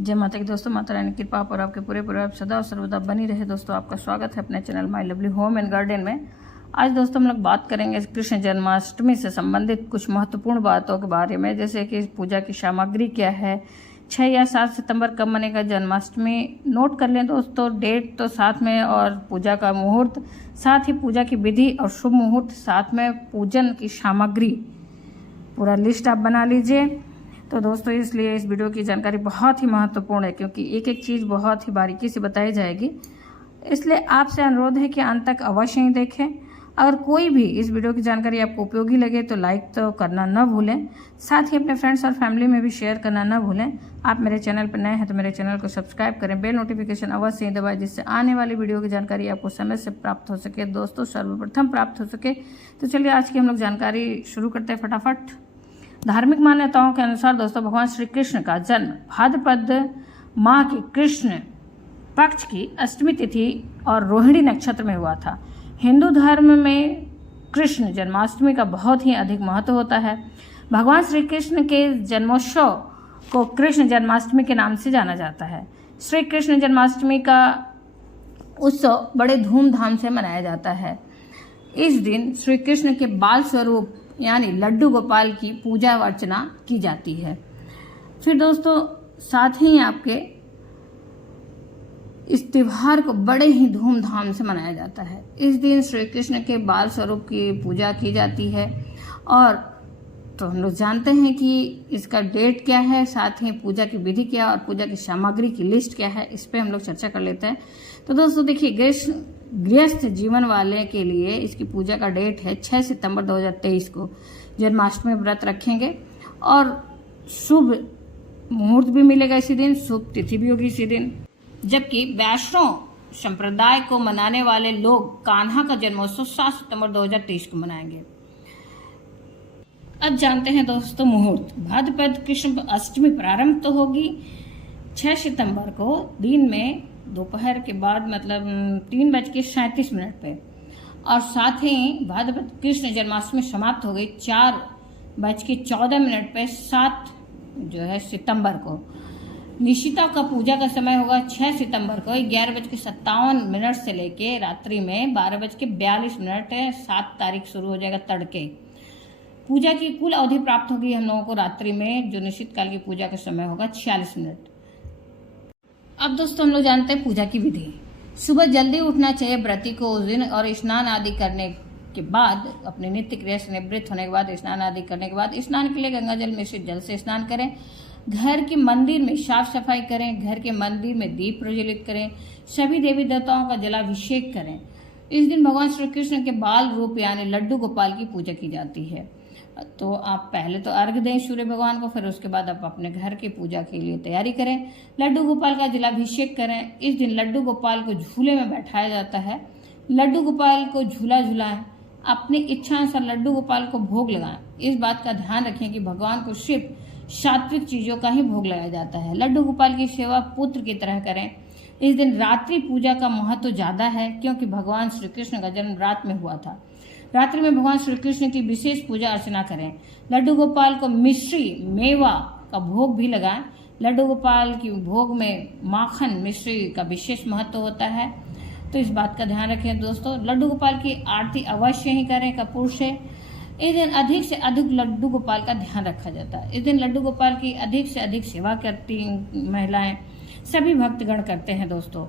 जय माता की दोस्तों, माता रानी की कृपा और आपके पूरे परिवार सदा और सर्वदा बनी रहे। दोस्तों आपका स्वागत है अपने channel my lovely home and garden में। आज दोस्तों हम लोग बात करेंगे कृष्ण जन्माष्टमी से संबंधित कुछ महत्वपूर्ण बातों के बारे में, जैसे कि पूजा की सामग्री क्या है, 6 या 7 सितंबर कब मनेगा जन्माष्टमी। नोट कर लें दोस्तों, डेट तो साथ में और पूजा का मुहूर्त, साथ ही पूजा की विधि और शुभ मुहूर्त, साथ में पूजन की सामग्री, पूरा लिस्ट आप बना लीजिए। तो दोस्तों इसलिए इस वीडियो की जानकारी बहुत ही महत्वपूर्ण है, क्योंकि एक एक चीज़ बहुत ही बारीकी से बताई जाएगी। इसलिए आपसे अनुरोध है कि अंत तक अवश्य ही देखें। अगर कोई भी इस वीडियो की जानकारी आपको उपयोगी लगे तो लाइक तो करना न भूलें, साथ ही अपने फ्रेंड्स और फैमिली में भी शेयर करना न भूलें। आप मेरे चैनल पर नए हैं तो मेरे चैनल को सब्सक्राइब करें, बेल नोटिफिकेशन अवश्य ही दबाएं, जिससे आने वाली वीडियो की जानकारी आपको समय से प्राप्त हो सके, दोस्तों सर्वप्रथम प्राप्त हो सके। तो चलिए आज की हम लोग जानकारी शुरू करते हैं फटाफट। धार्मिक मान्यताओं के अनुसार दोस्तों भगवान श्री कृष्ण का जन्म भाद्रपद माह की कृष्ण पक्ष की अष्टमी तिथि और रोहिणी नक्षत्र में हुआ था। हिंदू धर्म में कृष्ण जन्माष्टमी का बहुत ही अधिक महत्व होता है। भगवान श्री कृष्ण के जन्मोत्सव को कृष्ण जन्माष्टमी के नाम से जाना जाता है। श्री कृष्ण जन्माष्टमी का उत्सव बड़े धूमधाम से मनाया जाता है। इस दिन श्री कृष्ण के बाल स्वरूप यानी लड्डू गोपाल की पूजा अर्चना की जाती है। फिर दोस्तों साथ ही आपके इस त्योहार को बड़े ही धूमधाम से मनाया जाता है। इस दिन श्री कृष्ण के बाल स्वरूप की पूजा की जाती है। और तो हम लोग जानते हैं कि इसका डेट क्या है, साथ ही पूजा की विधि क्या और पूजा की सामग्री की लिस्ट क्या है, इस पे हम लोग चर्चा कर लेते हैं। तो दोस्तों देखिए, गृहस्थ जीवन वाले के लिए इसकी पूजा का डेट है 6 सितंबर 2023 को जन्माष्टमी व्रत रखेंगे और शुभ मुहूर्त भी मिलेगा इसी दिन, शुभ तिथि भी होगी इसी दिन। जबकि वैष्णव संप्रदाय को मनाने वाले लोग कान्हा का जन्मोत्सव 7 सितंबर 2023 को मनाएंगे। अब जानते हैं दोस्तों मुहूर्त। भाद्रपद कृष्ण अष्टमी प्रारंभ तो होगी 6 सितंबर को दिन में दोपहर के बाद, मतलब 3:37 पे, और साथ ही भाद्रपद कृष्ण जन्माष्टमी समाप्त हो गई 4:14 पे 7 सितंबर को। निशिता का पूजा का समय होगा 6 सितंबर को 11:57 से लेके रात्रि में 12:42 7 तारीख शुरू हो जाएगा तड़के। पूजा की कुल अवधि प्राप्त होगी हम लोगों को रात्रि में, जो निश्चित काल की पूजा का समय होगा 46 मिनट। अब दोस्तों हम लोग जानते हैं पूजा की विधि। सुबह जल्दी उठना चाहिए व्रती को उस दिन, और स्नान आदि करने के बाद, अपने नित्य क्रिया से निवृत्त होने के बाद, स्नान आदि करने के बाद स्नान के लिए गंगा जल मिश्रित जल से स्नान करें। घर के मंदिर में साफ सफाई करें, घर के मंदिर में दीप प्रज्वलित करें, सभी देवी देवताओं का जलाभिषेक करें। इस दिन भगवान श्री कृष्ण के बाल रूप यानी लड्डू गोपाल की पूजा की जाती है। तो आप पहले तो अर्घ्य दें सूर्य भगवान को, फिर उसके बाद आप अपने घर की पूजा के लिए तैयारी करें। लड्डू गोपाल का जलाभिषेक करें। इस दिन लड्डू गोपाल को झूले में बैठाया जाता है। लड्डू गोपाल को झूला झुलाएं। अपनी इच्छा अनुसार लड्डू गोपाल को भोग लगाएं। इस बात का ध्यान रखें कि भगवान को सिर्फ सात्विक चीजों का ही भोग लगाया जाता है। लड्डू गोपाल की सेवा पुत्र की तरह करें। इस दिन रात्रि पूजा का महत्व ज्यादा है, क्योंकि भगवान श्री कृष्ण का जन्म रात में हुआ था। रात्रि में भगवान श्री कृष्ण की विशेष पूजा अर्चना करें। लड्डू गोपाल को मिश्री मेवा का भोग भी लगाएं। लड्डू गोपाल की भोग में माखन मिश्री का विशेष महत्व होता है, तो इस बात का ध्यान रखें दोस्तों। लड्डू गोपाल की आरती अवश्य ही करें कपूर से। इस दिन अधिक से अधिक लड्डू गोपाल का ध्यान रखा जाता है। इस दिन लड्डू गोपाल की अधिक से अधिक सेवा करती महिलाएं, सभी भक्तगण करते हैं दोस्तों।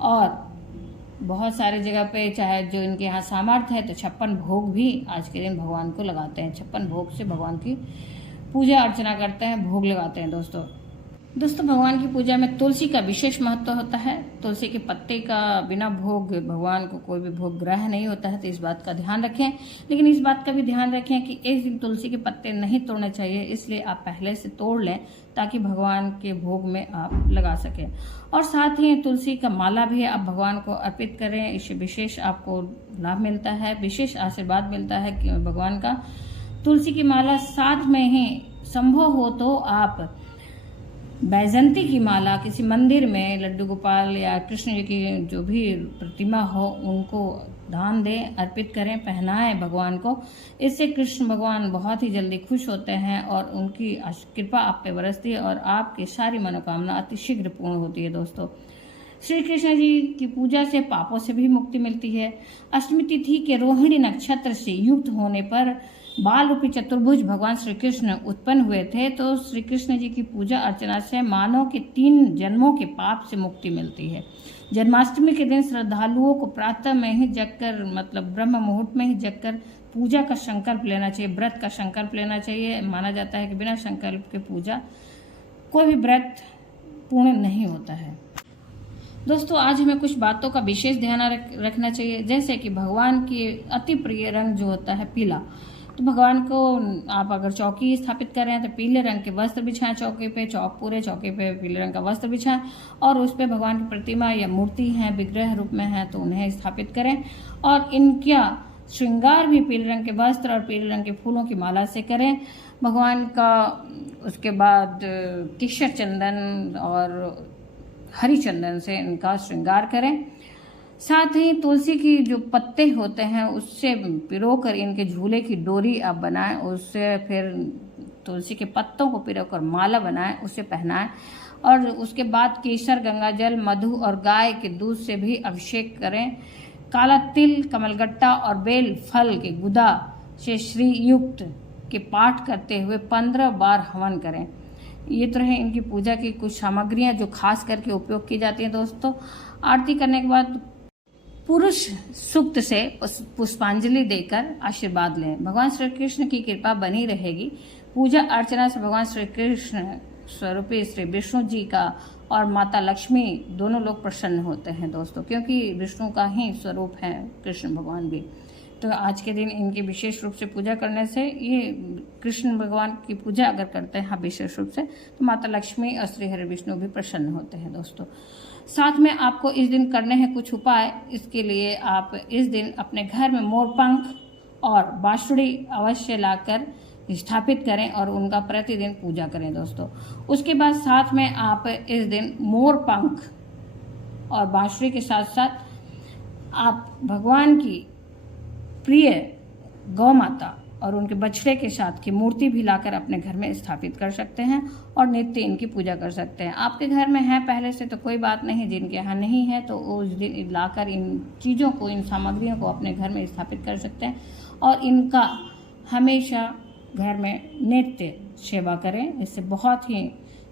और बहुत सारे जगह पे, चाहे जो इनके यहाँ सामर्थ्य है, तो 56 भोग भी आज के दिन भगवान को लगाते हैं। 56 भोग से भगवान की पूजा अर्चना करते हैं, भोग लगाते हैं दोस्तों। भगवान की पूजा में तुलसी का विशेष महत्व होता है। तुलसी के पत्ते का बिना भोग भगवान को कोई भी भोग ग्रह नहीं होता है, तो इस बात का ध्यान रखें। लेकिन इस बात का भी ध्यान रखें कि इस दिन तुलसी के पत्ते नहीं तोड़ने चाहिए, इसलिए आप पहले से तोड़ लें ताकि भगवान के भोग में आप लगा सकें। और साथ ही तुलसी का माला भी आप भगवान को अर्पित करें, इससे विशेष आपको लाभ मिलता है, विशेष आशीर्वाद मिलता है कि भगवान का। तुलसी की माला साथ में ही संभव हो तो आप बैजंती की माला किसी मंदिर में लड्डू गोपाल या कृष्ण जी की जो भी प्रतिमा हो उनको दान दें, अर्पित करें, पहनाएं भगवान को। इससे कृष्ण भगवान बहुत ही जल्दी खुश होते हैं और उनकी कृपा आप पे बरसती है और आपकी सारी मनोकामना अतिशीघ्र पूर्ण होती है दोस्तों। श्री कृष्ण जी की पूजा से पापों से भी मुक्ति मिलती है। अष्टमी तिथि के रोहिणी नक्षत्र से युक्त होने पर बाल रूपी चतुर्भुज भगवान श्री कृष्ण उत्पन्न हुए थे, तो श्री कृष्ण जी की पूजा अर्चना से मानव के 3 जन्मों के पाप से मुक्ति मिलती है। जन्माष्टमी के दिन श्रद्धालुओं को प्रातः में ही जगकर मतलब ब्रह्म मुहूर्त में ही जगकर पूजा का संकल्प लेना चाहिए, व्रत का संकल्प लेना चाहिए। माना जाता है कि बिना संकल्प के पूजा कोई भी व्रत पूर्ण नहीं होता है। दोस्तों, आज हमें कुछ बातों का विशेष ध्यान रखना चाहिए, जैसे कि भगवान की अति प्रिय रंग जो होता है पीला। तो भगवान को आप अगर चौकी स्थापित कर रहे हैं तो पीले रंग के वस्त्र बिछाएं चौकी पे, पूरे चौकी पे पीले रंग का वस्त्र बिछाएं और उस पे भगवान की प्रतिमा या मूर्ति है विग्रह रूप में है तो उन्हें स्थापित करें और इनका श्रृंगार भी पीले रंग के वस्त्र और पीले रंग के फूलों की माला से करें भगवान का। उसके बाद केशर चंदन और हरी चंदन से इनका श्रृंगार करें। साथ ही तुलसी की जो पत्ते होते हैं उससे पिरोकर इनके झूले की डोरी आप बनाएं, उससे फिर तुलसी के पत्तों को पिरोकर माला बनाएं, उसे पहनाएं और उसके बाद केसर, गंगाजल, मधु और गाय के दूध से भी अभिषेक करें। काला तिल, कमलगट्टा और बेल फल के गुदा से श्री युक्त के पाठ करते हुए 15 बार हवन करें। ये तो रहे इनकी पूजा की कुछ सामग्रियां जो खास करके उपयोग की जाती हैं दोस्तों। आरती करने के बाद पुरुष सूक्त से पुष्पांजलि देकर आशीर्वाद लें। भगवान श्री कृष्ण की कृपा बनी रहेगी। पूजा अर्चना से भगवान श्री कृष्ण स्वरूपी श्री विष्णु जी का और माता लक्ष्मी दोनों लोग प्रसन्न होते हैं दोस्तों, क्योंकि विष्णु का ही स्वरूप है कृष्ण भगवान भी। तो आज के दिन इनकी विशेष रूप से पूजा करने से, ये कृष्ण भगवान की पूजा अगर करते हैं विशेष रूप से, तो माता लक्ष्मी और श्री हरि विष्णु भी प्रसन्न होते हैं दोस्तों। साथ में आपको इस दिन करने हैं कुछ उपाय। इसके लिए आप इस दिन अपने घर में मोरपंख और बांसुरी अवश्य लाकर स्थापित करें और उनका प्रतिदिन पूजा करें दोस्तों। उसके बाद साथ में आप इस दिन मोरपंख और बांसुरी के साथ साथ आप भगवान की प्रिय गौ माता और उनके बछड़े के साथ की मूर्ति भी लाकर अपने घर में स्थापित कर सकते हैं और नित्य इनकी पूजा कर सकते हैं। आपके घर में है पहले से तो कोई बात नहीं, जिनके यहाँ नहीं है तो उस दिन लाकर इन चीज़ों को, इन सामग्रियों को अपने घर में स्थापित कर सकते हैं और इनका हमेशा घर में नित्य सेवा करें। इससे बहुत ही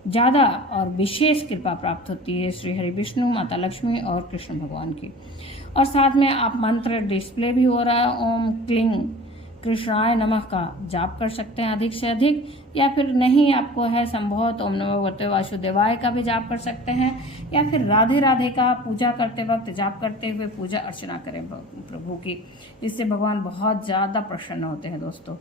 ज़्यादा और विशेष कृपा प्राप्त होती है श्री हरि विष्णु, माता लक्ष्मी और कृष्ण भगवान की। और साथ में आप मंत्र डिस्प्ले भी हो रहा है, ओम क्लीं कृष्णाय नमः का जाप कर सकते हैं अधिक से अधिक, या फिर नहीं आपको है संभव तो ओम नमो भगवते वासुदेवाय का भी जाप कर सकते हैं, या फिर राधे राधे का पूजा करते वक्त जाप करते हुए पूजा अर्चना करें प्रभु की। इससे भगवान बहुत ज़्यादा प्रसन्न होते हैं दोस्तों।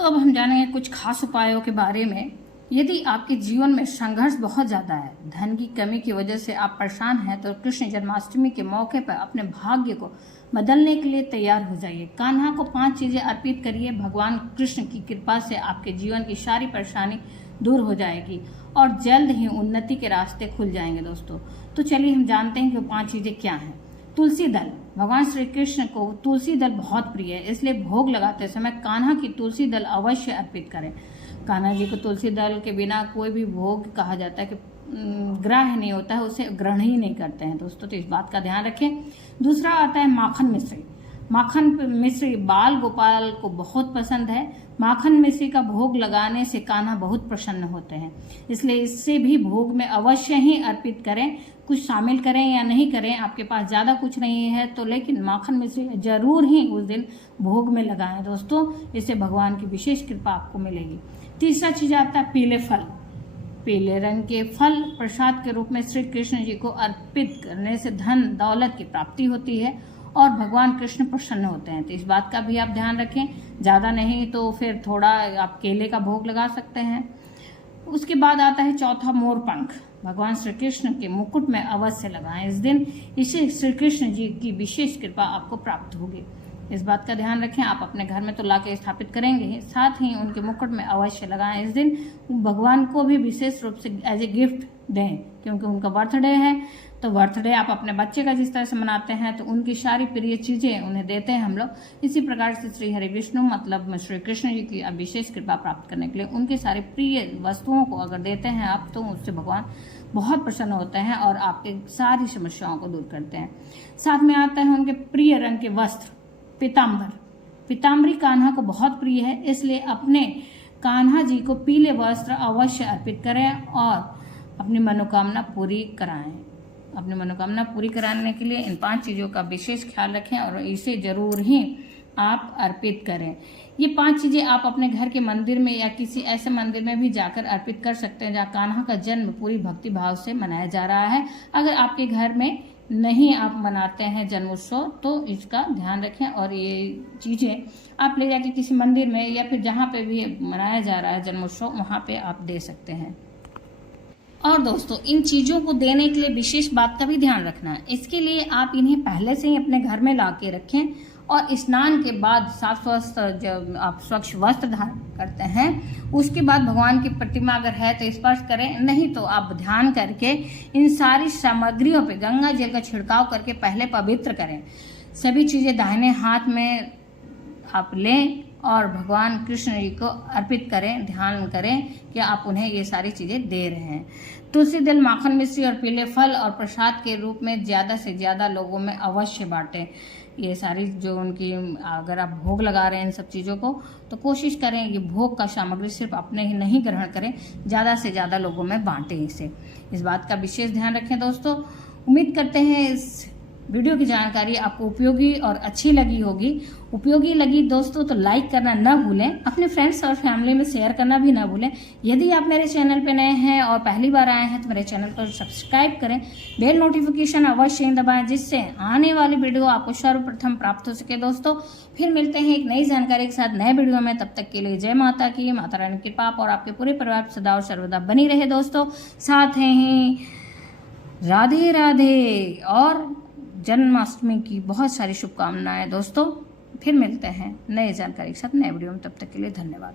अब हम जानेंगे कुछ खास उपायों के बारे में। यदि आपके जीवन में संघर्ष बहुत ज़्यादा है, धन की कमी की वजह से आप परेशान हैं, तो कृष्ण जन्माष्टमी के मौके पर अपने भाग्य को बदलने के लिए तैयार हो जाइए। कान्हा को 5 चीज़ें अर्पित करिए। भगवान कृष्ण की कृपा से आपके जीवन की सारी परेशानी दूर हो जाएगी और जल्द ही उन्नति के रास्ते खुल जाएंगे दोस्तों। तो चलिए हम जानते हैं कि वो 5 चीज़ें क्या हैं। तुलसी दल, भगवान श्री कृष्ण को तुलसी दल बहुत प्रिय है, इसलिए भोग लगाते समय कान्हा की तुलसी दल अवश्य अर्पित करें। कान्हा जी को तुलसी दल के बिना कोई भी भोग, कहा जाता है कि ग्राह्य नहीं होता है, उसे ग्रहण ही नहीं करते हैं दोस्तों, तो इस बात का ध्यान रखें। दूसरा आता है माखन मिश्री। माखन मिश्री बाल गोपाल को बहुत पसंद है। माखन मिश्री का भोग लगाने से कान्हा बहुत प्रसन्न होते हैं, इसलिए इससे भी भोग में अवश्य ही अर्पित करें। कुछ शामिल करें या नहीं करें, आपके पास ज़्यादा कुछ नहीं है तो, लेकिन माखन मिश्री जरूर ही उस दिन भोग में लगाएं दोस्तों, इससे भगवान की विशेष कृपा आपको मिलेगी। तीसरा चीज़ आता है पीले फल। पीले रंग के फल प्रसाद के रूप में श्री कृष्ण जी को अर्पित करने से धन दौलत की प्राप्ति होती है और भगवान कृष्ण प्रसन्न होते हैं, तो इस बात का भी आप ध्यान रखें। ज़्यादा नहीं तो फिर थोड़ा आप केले का भोग लगा सकते हैं। उसके बाद आता है चौथा मोरपंख। भगवान श्री कृष्ण के मुकुट में अवश्य लगाएं इस दिन, इससे श्री कृष्ण जी की विशेष कृपा आपको प्राप्त होगी। इस बात का ध्यान रखें। आप अपने घर में तो ला के स्थापित करेंगे, साथ ही उनके मुकुट में अवश्य लगाएं। इस दिन भगवान को भी विशेष रूप से एज ए गिफ्ट दें, क्योंकि उनका बर्थडे है। तो बर्थडे आप अपने बच्चे का जिस तरह से मनाते हैं, तो उनकी सारी प्रिय चीज़ें उन्हें देते हैं हम लोग। इसी प्रकार से श्री हरि विष्णु मतलब श्री कृष्ण जी की विशेष कृपा प्राप्त करने के लिए उनकी सारी प्रिय वस्तुओं को अगर देते हैं आप, तो उससे भगवान बहुत प्रसन्न होते हैं और आपके सारी समस्याओं को दूर करते हैं। साथ में आता है उनके प्रिय रंग के वस्त्र, पीताम्बर। पीताम्बरी कान्हा को बहुत प्रिय है, इसलिए अपने कान्हा जी को पीले वस्त्र अवश्य अर्पित करें और अपनी मनोकामना पूरी कराएं। अपनी मनोकामना पूरी कराने के लिए इन 5 चीज़ों का विशेष ख्याल रखें और इसे जरूर ही आप अर्पित करें। ये 5 चीज़ें आप अपने घर के मंदिर में या किसी ऐसे मंदिर में भी जाकर अर्पित कर सकते हैं जहाँ कान्हा का जन्म पूरी भक्ति भाव से मनाया जा रहा है। अगर आपके घर में नहीं आप मनाते हैं जन्मोत्सव, तो इसका ध्यान रखें और ये चीज़ें आप ले जाके किसी मंदिर में या फिर जहाँ पे भी मनाया जा रहा है जन्मोत्सव, वहाँ पे आप दे सकते हैं। और दोस्तों, इन चीज़ों को देने के लिए विशेष बात का भी ध्यान रखना है। इसके लिए आप इन्हें पहले से ही अपने घर में ला के रखें और स्नान के बाद साफ जब आप स्वच्छ वस्त्र धारण करते हैं, उसके बाद भगवान की प्रतिमा अगर है तो स्पर्श करें, नहीं तो आप ध्यान करके इन सारी सामग्रियों पे गंगा जल का छिड़काव करके पहले पवित्र करें। सभी चीज़ें दाहिने हाथ में आप लें और भगवान कृष्ण जी को अर्पित करें। ध्यान करें कि आप उन्हें ये सारी चीज़ें दे रहे हैं। तुलसी दल, माखन मिश्री और पीले फल और प्रसाद के रूप में ज़्यादा से ज़्यादा लोगों में अवश्य बांटें। ये सारी जो उनकी अगर आप भोग लगा रहे हैं इन सब चीज़ों को, तो कोशिश करें ये भोग का सामग्री सिर्फ अपने ही नहीं ग्रहण करें, ज़्यादा से ज़्यादा लोगों में बांटें इसे। इस बात का विशेष ध्यान रखें दोस्तों। उम्मीद करते हैं इस वीडियो की जानकारी आपको उपयोगी और अच्छी लगी होगी। उपयोगी लगी दोस्तों तो लाइक करना ना भूलें, अपने फ्रेंड्स और फैमिली में शेयर करना भी ना भूलें। यदि आप मेरे चैनल पे नए हैं और पहली बार आए हैं तो मेरे चैनल को सब्सक्राइब करें, बेल नोटिफिकेशन अवश्य दबाएं, जिससे आने वाली वीडियो आपको सर्वप्रथम प्राप्त हो सके। दोस्तों, फिर मिलते हैं एक नई जानकारी के साथ नए वीडियो में। तब तक के लिए जय माता की, माता रानी की कृपा और आपके पूरे परिवार सदा और सर्वदा बनी रहे दोस्तों। साथ ही राधे राधे और जन्माष्टमी की बहुत सारी शुभकामनाएं दोस्तों। फिर मिलते हैं नए जानकारी के साथ नए वीडियो में, तब तक के लिए धन्यवाद।